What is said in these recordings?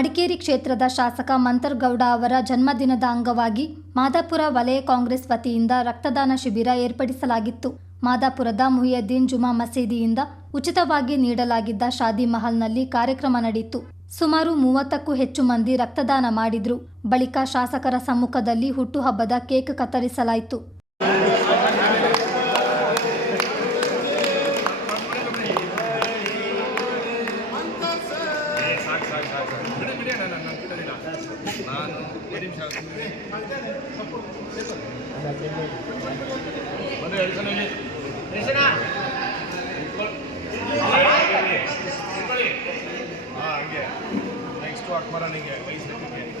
ಮಡಿಕೇರಿ ಕ್ಷೇತ್ರದ ಶಾಸಕ ಮಂತರ್ಗೌಡ ಅವರ ಜನ್ಮದಿನದ ಅಂಗವಾಗಿ ಮಾದಾಪುರ ವಲಯ ಕಾಂಗ್ರೆಸ್ ವತಿಯಿಂದ ರಕ್ತದಾನ ಶಿಬಿರ ಏರ್ಪಡಿಸಲಾಗಿತ್ತು. ಮಾದಾಪುರದ ಮುಹಿಯದ್ದೀನ್ ಜುಮಾ ಮಸೀದಿಯಿಂದ ಉಚಿತವಾಗಿ ನೀಡಲಾಗಿದ್ದ ಶಾದಿ ಮಹಲ್ನಲ್ಲಿ ಕಾರ್ಯಕ್ರಮ ನಡೆಯಿತು. ಸುಮಾರು ಮೂವತ್ತಕ್ಕೂ ಹೆಚ್ಚು ಮಂದಿ ರಕ್ತದಾನ ಮಾಡಿದ್ರು. ಬಳಿಕ ಶಾಸಕರ ಸಮ್ಮುಖದಲ್ಲಿ ಹುಟ್ಟುಹಬ್ಬದ ಕೇಕ್ ಕತ್ತರಿಸಲಾಯಿತು. ನಾನು ಒಂದು ಎರಡು ಜನ ಹಾಂ ಹಂಗೆ. ನೆಕ್ಸ್ಟು ಅಕ್ಬರ ನಿಂಗೆ ವಯಸ್ಸು ನಿಮಗೂ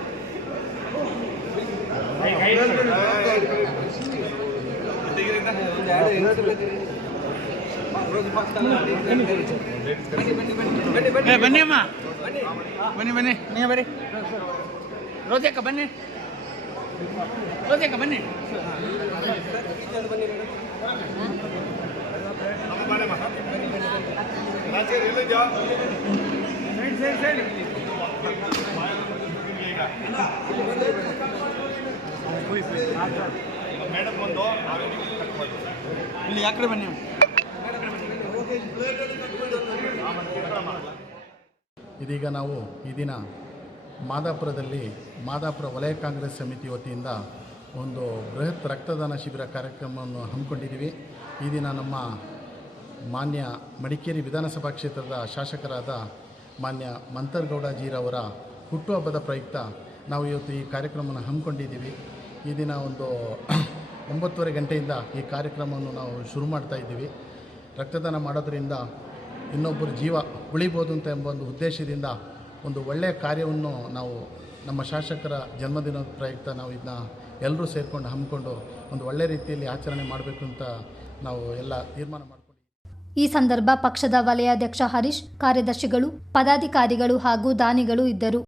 ಬನ್ನಿ ಅಮ್ಮ ಬನ್ನಿ ಬನ್ನಿ ನೀವು ಬರ್ರಿ ರೋಜಕ್ಕ ಬನ್ನಿ ರೋಜಕ್ಕ ಬನ್ನಿ ನಮ್ಮ ಬಾರಮ್ಮ ನಾಚೇರಿ ಎಲ್ಲಿದ್ಯಾ ಈಗ ಮೇಡಮ್ ಇಲ್ಲಿ ಬನ್ನಿ. ಇದೀಗ ನಾವು ಈ ದಿನ ಮಾದಾಪುರದಲ್ಲಿ ಮಾದಾಪುರ ವಲಯ ಕಾಂಗ್ರೆಸ್ ಸಮಿತಿ ವತಿಯಿಂದ ಒಂದು ಬೃಹತ್ ರಕ್ತದಾನ ಶಿಬಿರ ಕಾರ್ಯಕ್ರಮವನ್ನು ಹಮ್ಮಿಕೊಂಡಿದ್ದೀವಿ. ಈ ದಿನ ನಮ್ಮ ಮಾನ್ಯ ಮಡಿಕೇರಿ ವಿಧಾನಸಭಾ ಕ್ಷೇತ್ರದ ಶಾಸಕರಾದ ಮಾನ್ಯ ಮಂತರ್ಗೌಡಜೀರವರ ಹುಟ್ಟುಹಬ್ಬದ ಪ್ರಯುಕ್ತ ನಾವು ಇವತ್ತು ಈ ಕಾರ್ಯಕ್ರಮವನ್ನು ಹಮ್ಮಿಕೊಂಡಿದ್ದೀವಿ. ಈ ದಿನ ಒಂದು ಒಂಬತ್ತುವರೆ ಗಂಟೆಯಿಂದ ಈ ಕಾರ್ಯಕ್ರಮವನ್ನು ನಾವು ಶುರು ಮಾಡ್ತಾ ಇದ್ದೀವಿ. ರಕ್ತದಾನ ಮಾಡೋದ್ರಿಂದ ಇನ್ನೊಬ್ಬರ ಜೀವ ಉಳಿಬೋದು ಅಂತ ಎಂಬ ಒಂದು ಉದ್ದೇಶದಿಂದ ಒಂದು ಒಳ್ಳೆಯ ಕಾರ್ಯವನ್ನು ನಾವು ನಮ್ಮ ಶಾಸಕರ ಜನ್ಮದಿನದ ಪ್ರಯುಕ್ತ ನಾವು ಇದನ್ನ ಎಲ್ಲರೂ ಸೇರಿಕೊಂಡು ಹಮ್ಮಿಕೊಂಡು ಒಂದು ಒಳ್ಳೆಯ ರೀತಿಯಲ್ಲಿ ಆಚರಣೆ ಮಾಡಬೇಕು ಅಂತ ನಾವು ಎಲ್ಲ ತೀರ್ಮಾನ ಈ ಸಂದರ್ಭ ಪಕ್ಷದ ವಲಯಾಧ್ಯಕ್ಷ ಹರೀಶ್, ಕಾರ್ಯದರ್ಶಿಗಳು, ಪದಾಧಿಕಾರಿಗಳು ಹಾಗೂ ದಾನಿಗಳು ಇದ್ದರು.